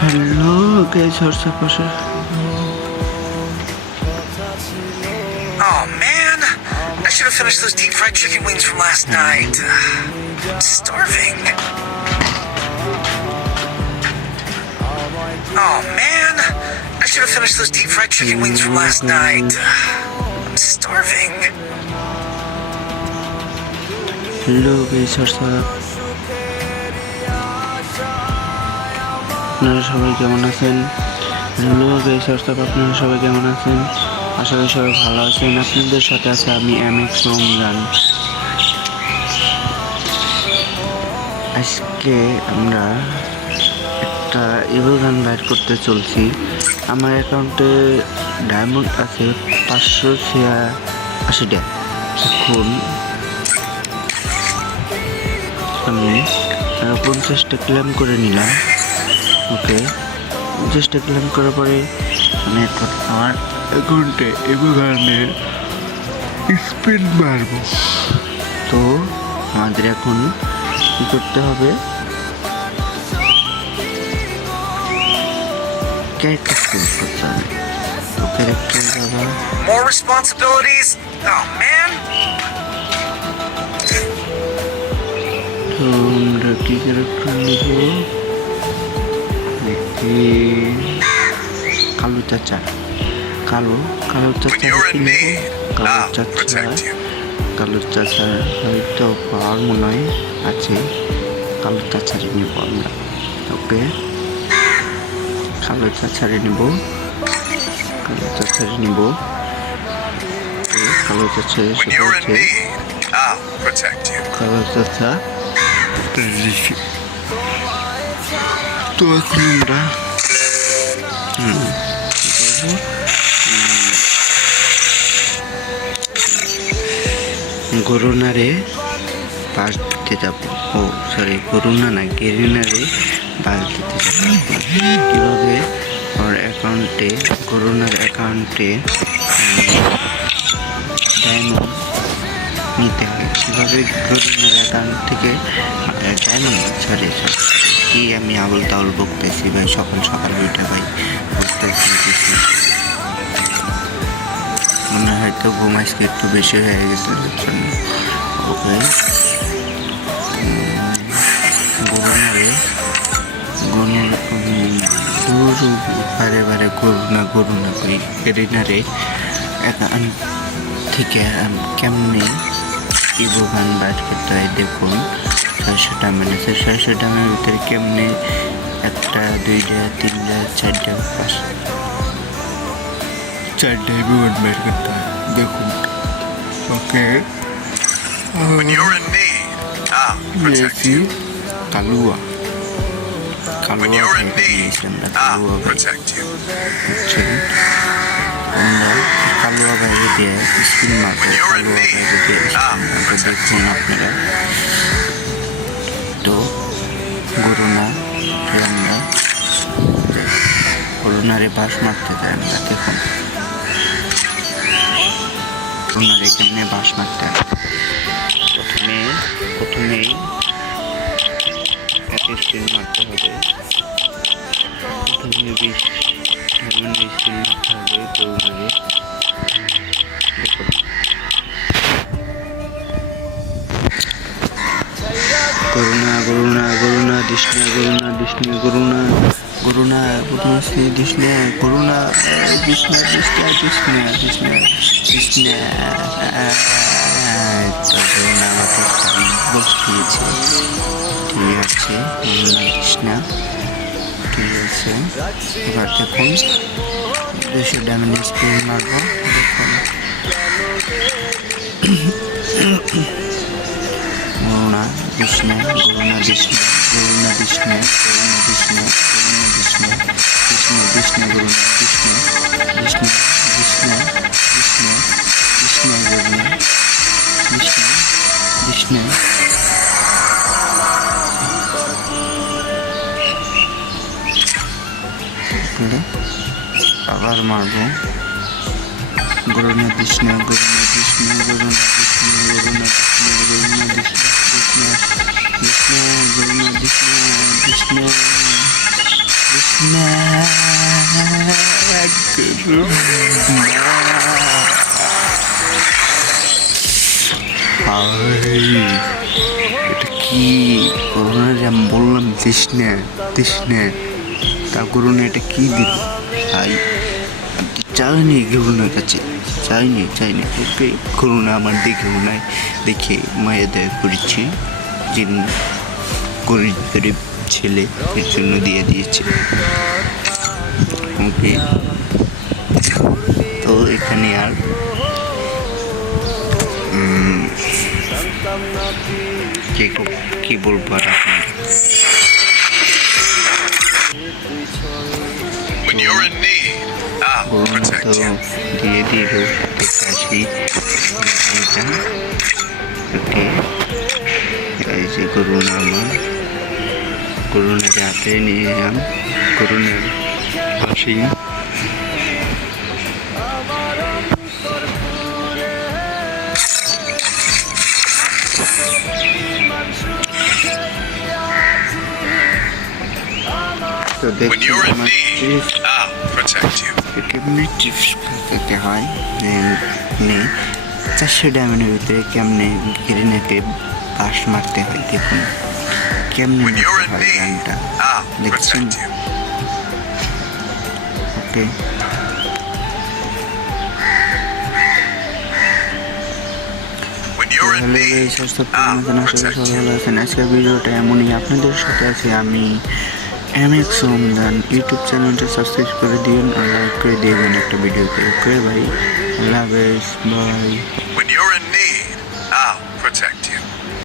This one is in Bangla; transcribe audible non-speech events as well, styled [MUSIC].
হ্যালো গাইস হোয়াটসঅ্যাপ পাশে Oh man, I should have finished those deep fried chicken wings from last night. I'm [SIGHS] starving. Oh man, I should have finished those deep fried chicken wings from last night. I'm [SIGHS] starving. Hello guys WhatsApp আপনারা সবাই কেমন আছেন? গাইস হোয়াটসঅ্যাপ আপনারা সবাই কেমন আছেন? আশা করি সবাই ভালো আছেন। আপনাদের সাথে আছে আমি এম এক্স রমজান আজকে আমরা একটা ইভো গান বাইর করতে চলছি। আমার অ্যাকাউন্টে ডায়মন্ড আছে পাঁচশো ছিয়াশিটা এখন আমি পঞ্চাশটা ক্লেম করে নিলাম। ওকে। পঞ্চাশটা ক্লেম করার পরে আমি এখন আমার অ্যাকাউন্টে এভাবে স্পিন মারবো। তো আমাদের এখন কী করতে হবে? ক্যারেক্টার চেঞ্জ করতে হবে। তো ক্যারেক্টার যাবা More responsibilities? Oh man. তো আমরা কি ক্যারেক্টার নেব? দেখি। কালো চাচা। কালো কালো চাচা কালো চাচা. কালো চাচার হয়তো পাওয়ার মনে হয় আছে। কালো চাচারে নেব আমরা। ওকে। কালো চাচারে নেব। কালো চাচারে নেব। কালো I'll protect you. কালো চাচা তো এখন আমরা? গরুনারে বাস দিতে যাব ও সরি গরুনা না গেরিনারে বাস দিতে যাব কীভাবে ওর অ্যাকাউন্টে গরুনার অ্যাকাউন্টে ডায়মন্ড নিতে হয় কীভাবে গরুনার অ্যাকাউন্ট থেকে ডায়মন্ড সরি কি আমি আবল তাবল বকতেছি ভাই? সকাল সকাল উঠে ভাই বকতেছি মনে হয় হয়তো ঘুম আজকে একটু বেশি হয়ে গেছে ওকে। গরু বারে গরু না গরু না করি গেরিনারে থেকে কেমনে ইবো গান বাইর করতে হয় দেখুন। ছয়শো ডায়মন্ড আছে ছয়শো ডায়মন্ডের ভিতরে কেমনে একটা দুইটা তিনটা চারটা পাঁচ চারটা ইবো গান বাইর করতে হয়। দেখুন। ওকে। When you're in need, I'll protect দিয়েছি you. কালুয়া। কালুয়া দিয়েছি আমরা বাইরে দিয়ে স্পিন মারবো কালুয়া দিয়ে স্পিন মারবো দেখুন আপনারা তো গরুনা আমরা গরুনারে বাস মারতে যাই আমরা দেখুন গরুনারে কেমনে বাস মারতে প্রথমে প্রথমেই একটা স্পিন মারতে হবে প্রথমে বিশ স্পিন মারতে হবে গরুনারে করুণা কৃষ্ণ করুণা করুণা করুণা শ্রী করুণা কৃষ্ণ কৃষ্ণ কৃষ্ণ কৃষ্ণ কৃষ্ণ করুণা আমাকে বক্স দিয়েছে ঠিক আছে করুণা কৃষ্ণ ঠিক আছে এবার দেখুন দুশো ড্যামেজ স্পিন মারবো দেখুন করুণা কৃষ্ণ করুণা কৃষ্ণ করুণা কৃষ্ণ করুণা কৃষ্ণ করুণা কৃষ্ণ কৃষ্ণ কৃষ্ণ করুণা কৃষ্ণ কৃষ্ণ কৃষ্ণ কৃষ্ণ কৃষ্ণ করুণা কৃষ্ণ কৃষ্ণ করে আবার মারবো করুণা কৃষ্ণ করুণা কৃষ্ণ করুণা এটা কি? করোনা যে আমি বললাম দিস না দিস না তা করোনা, এটা কি দিল ভাই চাইনি করোনার কাছে? চাইনি চাইনি। ওকে করোনা আমার দেখেও নাই দেখে মায়া দয়া করেছি যে গরিব গরিব ছেলে এর জন্য দিয়ে দিয়েছে। ওকে। তো এখানে আর কি বলব আর আপনার protect তো দিয়ে দিল দেখতে ওকে এই যে করোনা আমার করোনাকে হাতে নিয়ে যান করোনার হাসি। তো When দেখছি you're in আমার need, chips I'll protect you. কেমনি চিপস খেতে হয়। নে চারশো ডায়মন্ডের ভিতরে কেমনে গ্রিনেকে পাশ মারতে হয় দেখুন। কেমনে When মারতে you're in হয় গানটা। দেখছেন? protect you. Okay. When you're in hello এই স্বাস্থ্য আছেন। আজকের ভিডিওটা এমনই। আপনাদের সাথে আছি আমি এম এক্স সোমদান ইউটিউব চ্যানেলটা সাবস্ক্রাইব করে দিন আর লাইক করে দিবেন একটা ভিডিওতে ওকে ভাই আল্লাহ হাফেজ bye When you're in need, I'll protect you.